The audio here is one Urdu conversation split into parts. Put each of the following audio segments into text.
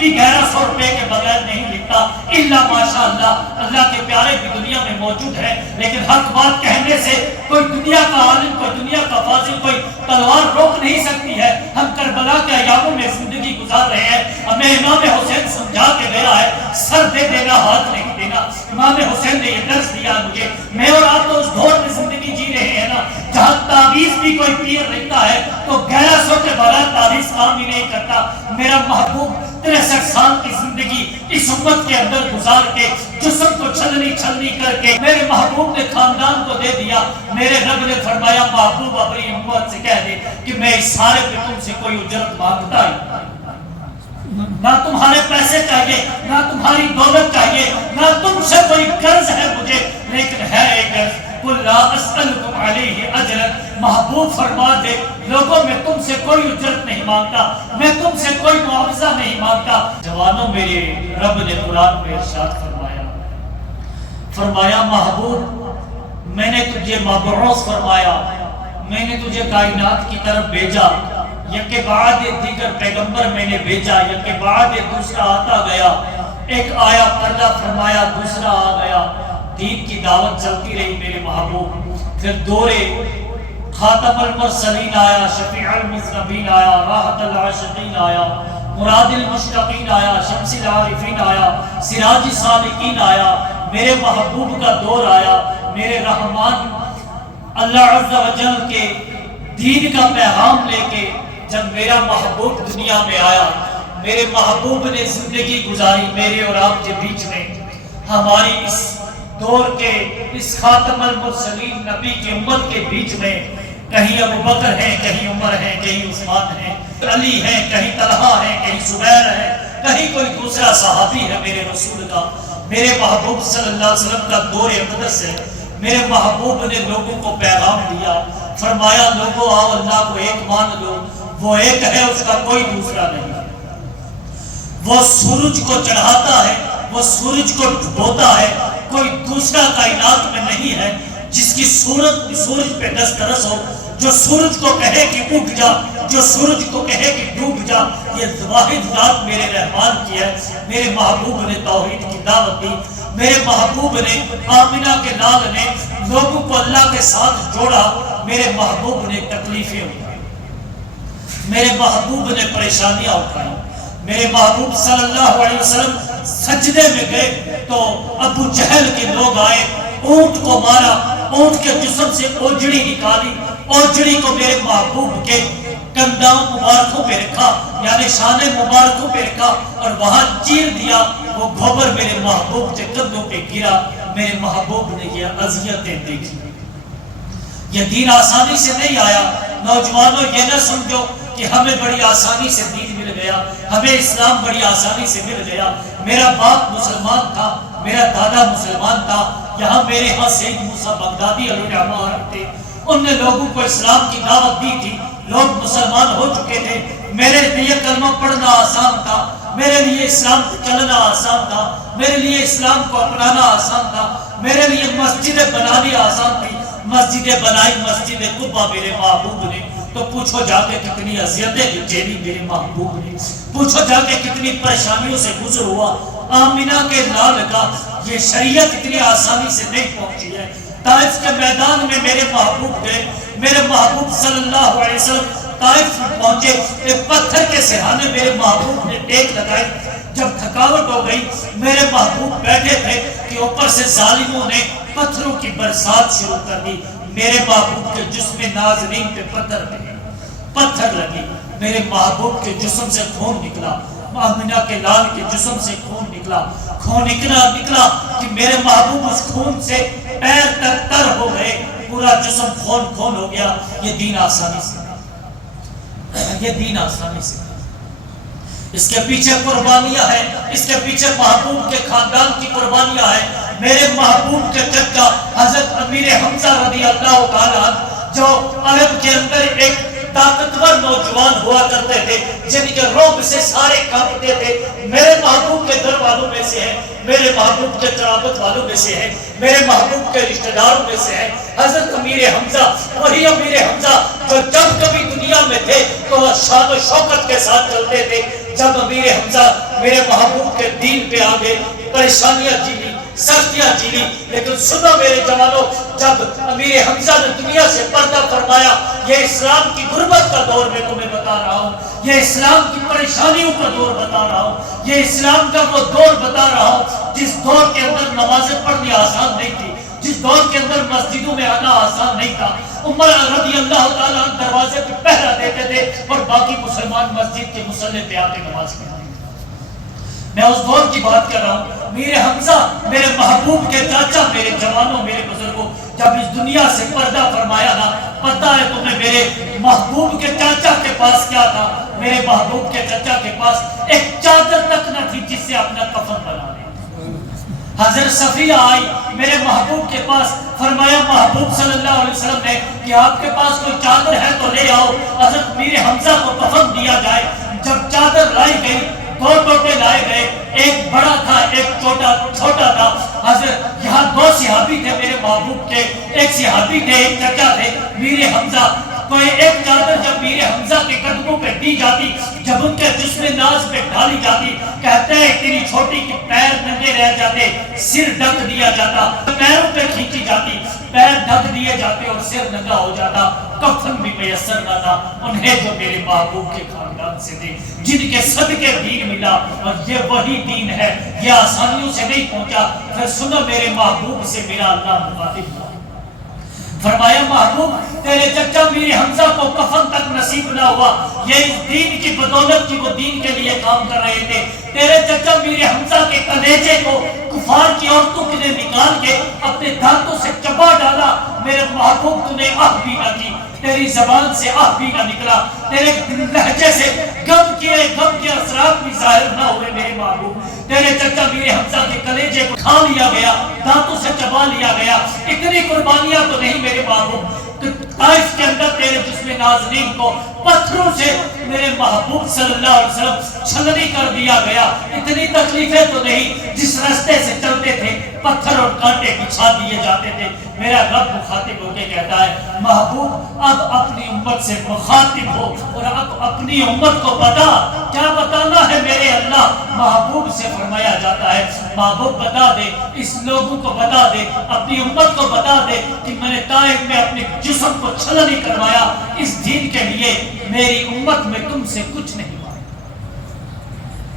بھی 1100 روپے کے بغیر نہیں لکھتا الا ماشاء اللہ۔ اللہ کے پیارے بھی دنیا میں موجود ہے، لیکن حق بات کہنے سے کوئی دنیا کا عالم، کوئی دنیا کا فاضل، کوئی تلوار روک نہیں سکتی ہے۔ ہم کربلا کے ایاموں میں زندگی گزار رہے ہیں، ہمیں امام حسین سمجھا کے گیا ہے سر دے دینا ہاتھ نہیں دینا۔ امام حسین نے یہ درس دیا مجھے۔ میں اور آپ تو اس دور میں زندگی جی رہے ہیں نا جہاں تعویذ بھی کوئی پیر رہتا ہے تو 1100 کے بغیر تعویذ کام بھی نہیں کرتا۔ میرا محبوب 63 سال کی زندگی اس امت کے اندر گزار کے جسم کو چھلنی چھلنی کر کے میرے محبوب نے خاندان کو دے دیا۔ میرے رب نے فرمایا محبوب اپنی امت سے کہہ دے کہ میں اس سارے پہ تم سے کوئی اجرت مانگتا ہی نہ تمہارے پیسے چاہیے، نہ تمہاری دولت چاہیے، نہ تم سے کوئی قرض ہے مجھے، لیکن ہے ایک قرض قُلْ لَا أَسْأَلُكُمْ عَلَيْهِ أَجْرًا۔ محبوب فرما دے لوگوں میں تم سے کوئی اجرت نہیں مانگتا، میں تم سے کوئی معاوضہ نہیں مانگتا۔ جوانوں میرے رب نے قرآن میں ارشاد فرمایا محبوب میں نے تجھے مبعوث فرمایا، میں نے تجھے کائنات کی طرف بھیجا، یک کے بعد دیگر پیغمبر میں نے بھیجا، یک کے بعد دوسرا آتا گیا، ایک آیا پردہ فرمایا دوسرا آ گیا، دین کی دعوت چلتی رہی میرے محبوب۔ پھر دورے خاتم المرسلین آیا، شفیع المذنبین آیا، راحت العاشقین آیا، مراد المشتاقین آیا، شمس العارفین آیا، سراج السالکین آیا، میرے محبوب کا دور آیا۔ میرے رحمان اللہ عز و جل کے دین کا پیغام لے کے جب میرا محبوب دنیا میں آیا، میرے محبوب نے زندگی گزاری میرے اور آپ کے بیچ میں۔ ہماری اس دور کے اس خاتم المرسلین نبی کی امت کے بیچ میں کہیں ابو بکر ہیں، کہیں عمر ہیں، کہیں عثمان ہیں، علی ہیں، کہیں طلحہ ہیں، کہیں زبیر ہیں، کہیں کوئی دوسرا صحابی ہے میرے رسول کا۔ میرے محبوب صلی اللہ علیہ وسلم کا دور اقدس ہے۔ میرے محبوب نے لوگوں کو پیغام دیا، فرمایا لوگوں آؤ اللہ کو ایک مان لو، وہ ایک ہے، اس کا کوئی دوسرا نہیں۔ وہ سورج کو چڑھاتا ہے، وہ سورج کو ڈبوتا ہے، کوئی دوسرا کائنات میں نہیں ہے جس کی سورج پہ دسترس ہو، جو سورج کو کہے کہ اٹھ جا، جو سورج کو کہے کہ ڈوب جا۔ یہ واحد ذات میرے رحمان کی ہے۔ میرے محبوب نے توحید کی دعوت دی، میرے محبوب نے آمنہ کے لال نے لوگوں کو اللہ کے ساتھ جوڑا، میرے محبوب نے تکلیفیں اٹھائی، میرے محبوب نے پریشانیاں اٹھائی۔ میرے محبوب صلی اللہ علیہ وسلم سجدے میں گئے تو ابو جہل کے لوگ آئے، اونٹ کو مارا، اونٹ کے جسم سے اوجڑی نکالی، اوجڑی کو میرے محبوب کے کندھوں مبارکوں پہ رکھا، یعنی شان مبارکوں پہ رکھا اور وہاں چیر دیا، وہ گوبر میرے محبوب کے کندھوں پہ گرا۔ میرے محبوب نے یہ اذیتیں دیکھی۔ یہ دین آسانی سے نہیں آیا۔ نوجوانوں یہ نہ سمجھو کہ ہمیں بڑی آسانی سے دین مل گیا، ہمیں اسلام بڑی آسانی سے مل گیا۔ میرا باپ مسلمان تھا، میرا دادا مسلمان تھا، یہاں میرے ہاں سید موسیٰ بغدادی علیہ رحمہ تھے، ان نے لوگوں کو اسلام کی دعوت دی تھی، لوگ مسلمان ہو چکے تھے۔ میرے لیے کلمہ پڑھنا آسان تھا، میرے لیے اسلام کو چلنا آسان تھا، میرے لیے اسلام کو اپنانا آسان تھا، میرے لیے مسجدیں بنانی آسان تھی۔ مسجدیں بنائی، مسجد قبا میرے محبوب نے، تو پوچھو جا کے کتنی اذیتیں جھیلی میرے محبوب نے، پوچھو جا کے کتنی پریشانیوں سے گزر ہوا۔ آمنہ کے لال کا یہ شریعت اتنی آسانی سے نہیں پہنچی ہے۔ طائف کے میدان میں میرے محبوب گئے، میرے محبوب صلی اللہ علیہ وسلم طائف پہنچے، ایک پتھر کے سہانے میرے محبوب نے ٹیک لگائی۔ جب تھکاوٹ ہو گئی، میرے محبوب بیٹھے تھے کہ اوپر سے ظالموں نے پتھروں کی برسات شروع کر دی۔ میرے محبوب کے جسم ناظرین پہ پتھر لگے، میرے محبوب کے جسم سے خون نکلا، آمنہ کے لال کے جسم سے خون نکلا، خون نکلا کہ میرے محبوب اس خون سے پیر تک تر ہو گئے، پورا جسم خون ہو گیا۔ یہ دین آسانی سے، یہ دین آسانی سے، اس کے پیچھے قربانیاں ہیں، اس کے پیچھے محبوب کے خاندان کی قربانیاں ہیں۔ میرے محبوب کے چچا حضرت امیر حمزہ رضی اللہ تعالیٰ جو عرب کے اندر ایک طاقتور نوجوان ہوا کرتے تھے، جن کے رعب سے سارے کانپتے تھے، میرے محبوب کے گھر والوں میں سے ہیں، میرے محبوب کے قرابت والوں میں سے ہیں، میرے محبوب کے رشتہ داروں میں سے ہیں حضرت امیر حمزہ۔ وہی امیر حمزہ جو جب کبھی دنیا میں تھے تو شان و شوکت کے ساتھ چلتے تھے، جب امیر حمزہ میرے محبوب کے دین پہ آ گئے پریشانیاں جیلی سختیاں جیلی، لیکن سنو میرے جوانوں، جب امیر حمزہ نے دنیا سے پردہ فرمایا، یہ اسلام کی غربت کا دور میں تمہیں بتا رہا ہوں، یہ اسلام کی پریشانیوں کا دور بتا رہا ہوں، یہ اسلام کا وہ دور بتا رہا ہوں جس دور کے اندر نمازیں پڑھنی آسان نہیں تھی، جس دور کے اندر مسجدوں میں آنا آسان نہیں تھا۔ عمر رضی اللہ تعالیٰ دروازے پہ پہرا دیتے تھے اور باقی مسلمان مسجد کے مصلی پہ آتے نماز پڑھتے۔ میں اس دور کی بات کر رہا ہوں۔ میرے حمزہ میرے محبوب کے چاچا، میرے جوانوں، میرے بزرگوں، جب اس دنیا سے پردہ فرمایا نا، پتہ ہے تمہیں میرے محبوب کے چاچا کے پاس کیا تھا؟ میرے محبوب کے چاچا کے پاس ایک چادر تک نہ تھی جس سے اپنا کفن بنا لے۔ حضرت صفیہ آئی میرے محبوب کے پاس، فرمایا محبوب صلی اللہ علیہ وسلم نے کہ آپ کے پاس کوئی چادر ہے تو لے آؤ، حضرت میرے حمزہ کو کفن دیا جائے۔ جب چادر لائی گئی، دو ٹوٹے لائے گئے، ایک بڑا تھا ایک چھوٹا تھا۔ حضرت یہاں دو صحابی تھے میرے محبوب کے، ایک صحابی تھے ایک چچا تھے میرے حمزہ۔ کوئی ایک چادر جب میرے حمزہ کے قدموں پہ دی جاتی، جب ان کے جسم ناز پہ ڈالی جاتی، کہتے ہیں اتنی چھوٹی کہ پیر ننگے رہ جاتے، سر ڈھک دیا جاتا، پیروں پہ کھینچی جاتی، پیر ڈھک دیے جاتے اور سر ننگا ہو جاتا، کفن بھی میسر نہ تھا انہیں جو میرے محبوب کے خاندان سے تھے، جن کے صدقے دین ملا، اور یہ وہی دین ہے، یہ آسانیوں سے نہیں پہنچا۔ پھر سنو میرے محبوب سے میرا اللہ مخاطب ہوا، فرمایا محبوب تیرے چچا میرے حمزہ کو کفن تک نصیب نہ ہوا، یہ اس دین کی بدولت کی وہ دین کے لیے کام کر رہے تھے، تیرے چچا میرے حمزہ کے کلیجے کو کفار کی عورتوں کے لیے نکال کے اپنے دانتوں سے چبا ڈالا، میرے محبوب تو نے آہ بھی نہ کی، تیری زبان سے آہ بھی نہ نکلا، تیرے لہجے سے غم کے اثرات بھی ظاہر نہ ہوئے میرے محبوب، تیرے چچا میرے حمزہ کے کلیجے کو کھا لیا گیا، دانتوں سے چبا لیا گیا، اتنی قربانیاں تو نہیں میرے محبوب۔ طائف کے اندر تیرے جسم ناظرین کو پتھروں سے میرے محبوب صلی اللہ علیہ وسلم چھلنی کر دیا گیا، اتنی تکلیفیں تو نہیں، جس راستے سے چلتے تھے پتھر اور کانٹے بچھا دیے جاتے تھے۔ میرا رب مخاطب ہو کے کہتا ہے محبوب اب اپنی امت سے مخاطب ہو اور اب اپنی امت کو بتا، کیا بتانا ہے میرے اللہ؟ محبوب سے فرمایا جاتا ہے محبوب بتا دے، اس لوگوں کو بتا دے، اپنی امت کو بتا دے کہ میں نے طائف میں اپنے جسم کو چھلنی کروایا اس دین کے لیے، میری امت میں تم سے کچھ نہیں مانگتا،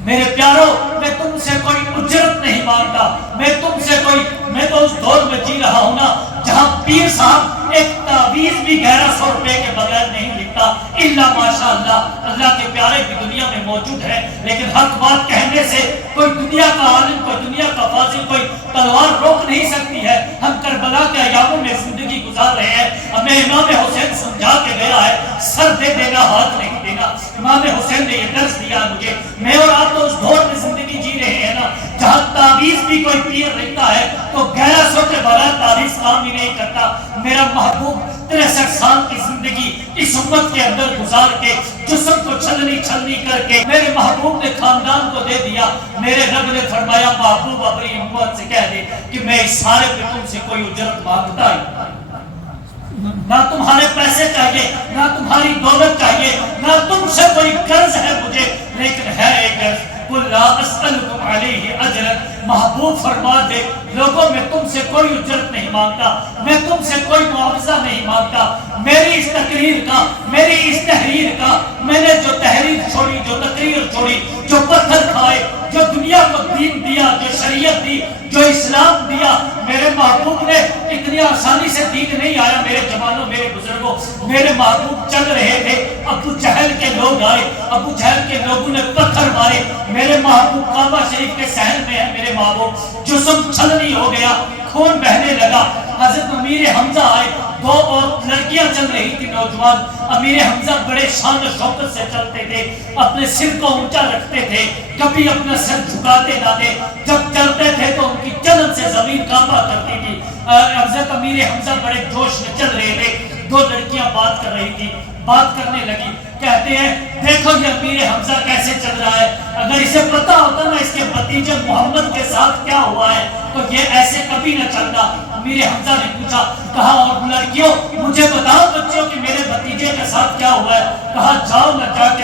میرے پیاروں میں تم سے کوئی اجرت نہیں مانگتا، میں تو اس دور میں جی رہا ہوں نا جہاں پیر صاحب ایک تعویذ بھی 1100 روپے کے بغیر نہیں لکھتا، الا ماشاءاللہ اللہ کے پیارے بھی دنیا میں موجود ہے، لیکن حق بات کہنے سے کوئی دنیا کا عالم، کوئی دنیا کا فاضل، کوئی تلوار روک نہیں سکتی ہے۔ ہم کربلا کے ایاموں میں زندگی گزار رہے ہیں، ہمیں امام حسین سمجھا کے گیا ہے سر دے دینا ہاتھ نہیں دینا، امام حسین نے یہ درس دیا مجھے۔ میں اور آپ تو اس دور میں زندگی جی رہے ہیں نا جہاں تعویذ بھی کوئی پیر لکھتا ہے تو 1100 کے بغیر تعویذ کام ہی نہیں کرتا۔ میرا محبوب 63 سال کی زندگی اس امت کے اندر گزار کے جسم کو چھلنی کر کے میرے محبوب نے خاندان کو دے دیا۔ میرے رب نے فرمایا محبوب اپنی امت سے کہہ دے کہ میں اس سارے پہ تم سے کوئی اجرت مانگتا ہی نہ، تمہارے پیسے چاہیے، نہ تمہاری دولت چاہیے، نہ تم سے کوئی قرض ہے مجھے، لیکن ہے ایک قرض، قُلْ لَا أَسْأَلُكُمْ عَلَيْهِ أَجْرًا۔ محبوب فرما دے لوگوں میں تم سے کوئی اجرت نہیں مانگتا، میں تم سے کوئی معاوضہ نہیں مانگتا، میری اس تقریر کا، میری اس تحریر کا، میں نے جو تحریر چھوڑی، جو تقریر چھوڑی، جو پتھر کھائے، جو دنیا کو دین دیا، جو شریعت دی، جو اسلام دیا، میرے محبوب نے اتنی آسانی سے دین نہیں آیا میرے جوانوں، میرے بزرگوں۔ میرے محبوب چل رہے تھے، ابو جہل کے لوگ آئے، ابو جہل کے لوگوں نے پتھر مارے، میرے محبوب کعبہ شریف کے صحن میں ہے میرے محبوب، جسم چھلنی ہو گیا، خون بہنے لگا۔ حضرت امیر حمزہ آئے، دو اور لڑکیاں چل رہی تھی نوجوان، امیر حمزہ بڑے شان و شوکت سے چلتے تھے، اپنے سر کو اونچا رکھتے تھے، کبھی اپنا سر جھکاتے نہ تھے، جب چلتے تھے تو ان کی چلن سے زمین کانپا کرتی تھی۔ حضرت امیر حمزہ بڑے جوش میں چل رہے تھے، دو لڑکیاں بات کر رہی تھی، بات کرنے لگی، کہتے ہیں دیکھو یہ امیر حمزہ کیسے چل رہا ہے، اگر اسے پتا ہوتا نا اس کے بھتیجے محمد کے ساتھ کیا ہوا ہے تو یہ ایسے کبھی نہ چلتا۔ امیر حمزہ نے پوچھا، کہا اور لڑکیوں مجھے بتاؤ بچوں کہ میرے بھتیجے کے ساتھ کیا ہوا ہے، کہا جاؤ نہ جا کے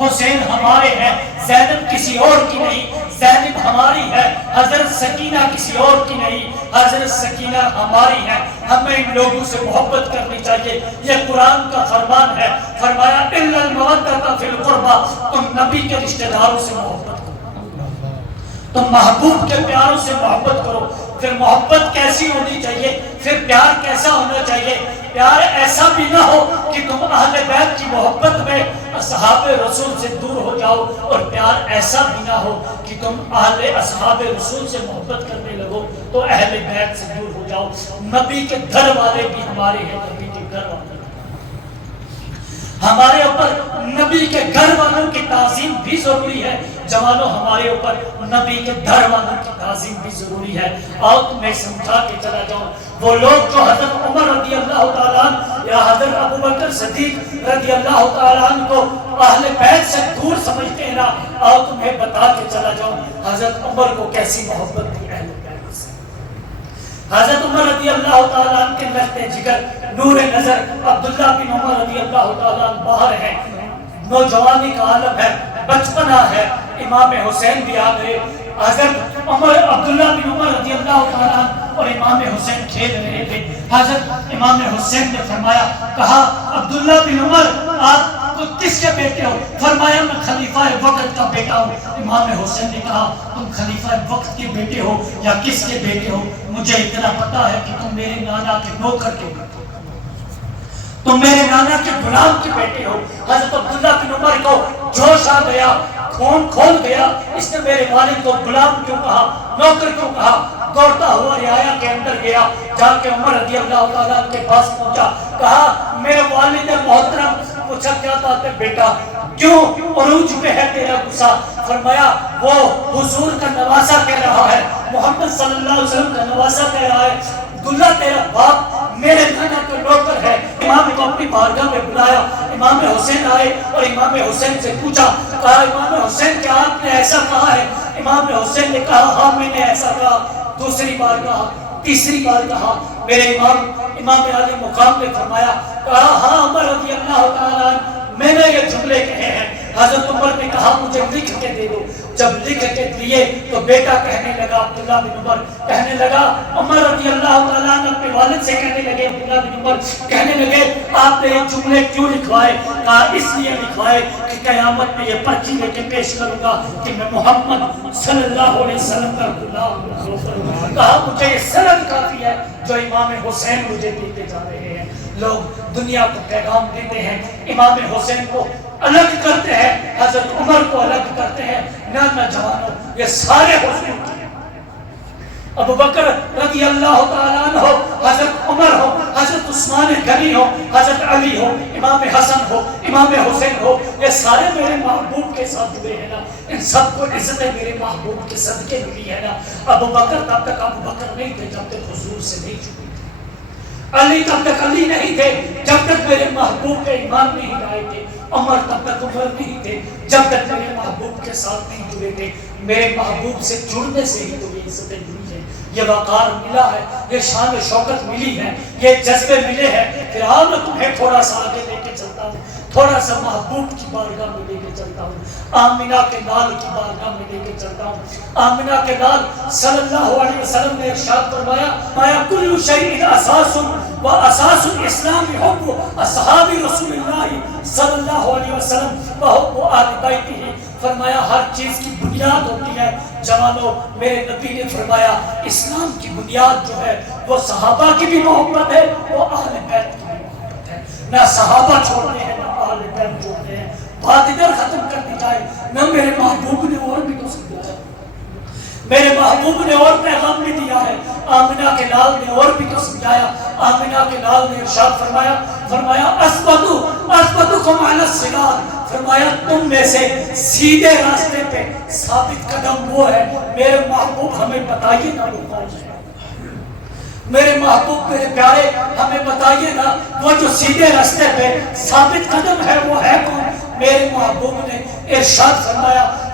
حسین ہمارے ہیں، زینب کسی اور کی نہیں، زینب ہماری ہے، حضرت سکینہ کسی اور کی نہیں، حضرت سکینہ ہماری ہے۔ ہمیں ان لوگوں سے محبت کرنی چاہیے، یہ قرآن کا فرمان ہے۔ فرمایا الا المودۃ فی القربى، تم نبی کے رشتہ داروں سے محبت کرو، تم محبوب کے پیاروں سے محبت کرو۔ پھر محبت کیسی ہونی چاہیے، پھر پیار کیسا ہونا چاہیے؟ پیار ایسا بھی نہ ہو کہ تم اہل بیت کی محبت میں اصحاب رسول سے دور ہو جاؤ، اور پیار ایسا بھی نہ ہو کہ تم اہل اصحاب رسول سے محبت کرنے لگو تو اہل بیت سے دور ہو جاؤ۔ نبی کے گھر والے بھی ہمارے ہیں، نبی کے گھر والے ہمارے اوپر نبی کے گھر والوں کی تعظیم بھی ضروری ہے۔ جوانوں، ہمارے اوپر نبی کے گھر والوں کی تعظیم بھی ضروری ہے۔ آؤ تمہیں سمجھا کے چلا جاؤں، وہ لوگ جو حضرت عمر رضی اللہ تعالیٰ عنہ یا حضرت ابو بکر صدیق رضی اللہ تعالیٰ عنہ کو اہل بیت سے دور سمجھتے ہیں نا، آؤ تمہیں بتا کے چلا جاؤں حضرت عمر کو کیسی محبت تھی اہل بیت سے۔ حضرت عمر رضی اللہ تعالیٰ عنہ کے لخت جگر، نور نظر عبداللہ بن عمر رضی اللہ تعالیٰ عنہ باہر ہیں، نوجوانی کا عالم ہے، بچپنا ہے، امام حسین بھی آ گئے۔ حضرت عبداللہ بن عمر رضی اللہ تعالیٰ عنہ اور امام حسین کھیل رہے تھے۔ حضرت امام حسین نے فرمایا، کہا عبداللہ بن عمر آپ تو کس کے بیٹے ہو؟ فرمایا میں خلیفہ وقت کا بیٹا ہوں۔ امام حسین نے کہا تم خلیفہ وقت کے بیٹے ہو یا کس کے بیٹے ہو؟ مجھے اتنا پتا ہے کہ تم میرے نانا کے نوکر کے بیٹے ہو، تم میرے نانا کے غلام کے بیٹے ہو۔ حضرت عبداللہ بن عمر کو جوش آ گیا، خون کھول گیا، اس نے میرے والد کو غلام کیوں کہا، نوکر کیوں کہا؟ دوڑتا ہوا رعایا کے اندر گیا، جا کے عمر رضی اللہ تعالیٰ کے پاس پہنچا، کہا میرے والد محترم، پوچھا کیا بات ہے بیٹا، کیوں عروج میں ہے تیرا غصہ؟ فرمایا وہ حضور کا نواسا کہہ رہا ہے، محمد صلی اللہ علیہ وسلم کا نواسا کہہ رہا ہے، عبداللہ تیرا باپ میرے نانا کا نوکر ہے۔ امام کو اپنی بارگاہ میں بلایا، امام حسین آئے اور امام حسین سے پوچھا، کہا امام حسین کیا آپ نے ایسا کہا ہے؟ امام حسین نے کہا ہاں میں نے ایسا کہا۔ دوسری بار کہا، تیسری بار کہا، میرے امام علی مقام نے فرمایا، کہا ہاں عمر رضی اللہ تعالیٰ میں نے یہ جملے کہے ہیں۔ حضرت عمر نے کہا مجھے لکھ کے دے دو۔ جب لکھ کے دیے تو بیٹا کہنے لگا، عبداللہ بن عمر کہنے لگا، عمر رضی اللہ تعالیٰ عنہ اپنے والد سے کہنے لگے، عبداللہ بن عمر کہنے لگے آپ نے یہ جملے کیوں لکھوائے؟ کہا اس لیے لکھوائے کہ قیامت میں یہ پرچی لے کے پیش کروں گا کہ میں محمد صلی اللہ علیہ وسلم کا غلام ہوں۔ کہا مجھے یہ سند کافی ہے جو امام حسین مجھے دیتے جا رہے ہیں۔ لوگ دنیا کو پیغام دیتے ہیں، امام حسین کو الگ کرتے ہیں، حضرت عمر کو الگ کرتے ہیں۔ نہ جوانوں، یہ سارے حسین کی ہیں۔ ابو بکر رضی اللہ تعالیٰ عنہ ہو، حضرت عمر ہو، حضرت عثمان غنی ہو، حضرت علی ہو، امام حسن ہو، امام حسین ہو، یہ سارے میرے محبوب کے ساتھ جڑے ہیں نا، ان سب کو عزت میرے محبوب کے صدقے ملی ہے نا۔ ابو بکر تب تک ابو بکر نہیں تھے جب تک حضور سے نہیں جڑے تھے، علی تب تک علی نہیں تھے جب تک میرے محبوب کے ایمان نہیں لائے تھے، عمر تب تک عمر نہیں تھے جب تک میرے محبوب کے ساتھ نہیں جڑے تھے۔ میرے محبوب سے جڑنے سے ہی تو یہ عزتیں ملی ہیں، یہ وقار ملا ہے، یہ شان و شوکت ملی ہے، یہ جذبے ملے ہیں۔ پھر آؤ میں تمہیں تھوڑا سا آگے لے کے چلتا ہوں، تھوڑا سا محبوب کی بارگاہ میں لے کے چلتا ہوں، آمنہ کے لال کی بارگاہ میں لے کے چلتا ہوں۔ آمنہ کے لال صلی اللہ علیہ وسلم نے ارشاد فرمایا، مایا کل شیء اساس و اساس الاسلام حب اصحاب رسول اللہ صلی اللہ علیہ وسلم و حب آل بیتہ۔ فرمایا ہر چیز کی بنیاد ہوتی ہے جوانوں، میرے نبی نے فرمایا اسلام کی بنیاد جو ہے وہ صحابہ کی بھی محبت ہے، وہ اہل بیت کی بھی محبت ہے۔ نہ صحابہ چھوڑتے ہیں نہ اہل بیت چھوڑتے ہیں۔ بات ادھر ختم کر دی جائے، نہ میرے محبوب نے اور بھی تو سمجھایا، میرے محبوب نے اور پیغام بھی دیا ہے، آمنہ کے لال نے اور بھی تو سمجھایا۔ آمنہ کے لال نے ارشاد فرمایا اثبتکم علی الصراط، فرمایا تم میں سے سیدھے راستے پہ ثابت قدم وہ ہے۔ میرے محبوب ہمیں بتائیے نا وہ کون ہے، میرے محبوب میرے پیارے ہمیں بتائیے نا وہ جو سیدھے راستے پہ ثابت قدم ہے وہ ہے کون؟ میرے محبوب نے ارشاد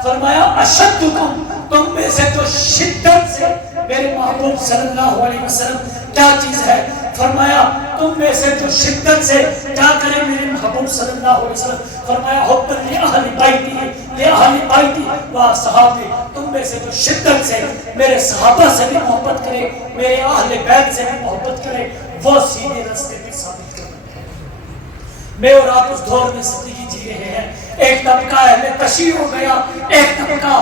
فرمایا اشدکم، تم میں سے جو شدت سے، میرے محبوب صلی اللہ علیہ وسلم کیا چیز ہے؟ فرمایا تم میں سے جو شدت سے کیا کرے میرے محبوب صلی اللہ علیہ وسلم، فرمایا حب لأہل بیتی و صحابی، تم میں سے جو شدت سے میرے صحابہ سے بھی محبت کرے، میرے اہل بیت سے بھی محبت کرے، وہ سیدھے راستے پہ ثابت کرنا ہے۔ میں اور آپ اس دور میں زندگی جی رہے ہیں، ایک طبقہ اہل تشیع ہو گیا، ایک طبقہ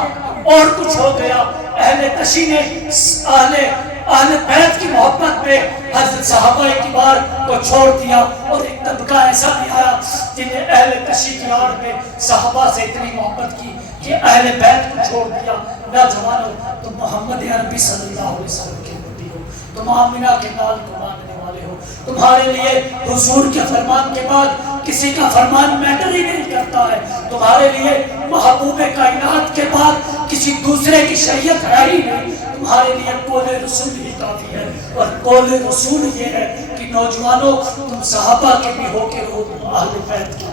اور کچھ ہو گیا۔ اہل تشیع نے اہل بیت کی محبت پہ حضرت صحابہ کبار کو چھوڑ دیا، اور ایک طبقہ ایسا بھی آیا جنہیں اہل تشیع کی آڑ میں صحابہ سے اتنی محبت کی کہ اہل بیت کو چھوڑ دیا۔ نوجوانوں، تم محمد عربی صلی اللہ علیہ وسلم کے نبی ہو، تم آمنہ کے نال کو ماننے والے ہو، تمہارے لیے حضور کے فرمان کے بعد کسی کا فرمان میٹر ہی نہیں کرتا ہے، تمہارے لیے محبوب کائنات کے بعد کسی دوسرے کی شریعت ہے ہی نہیں، تمہارے لیے قول رسول ہی کافی ہے، اور قول رسول یہ ہے کہ نوجوانوں تم صحابہ کے بھی ہو کے رہو، تم اہل بیت کے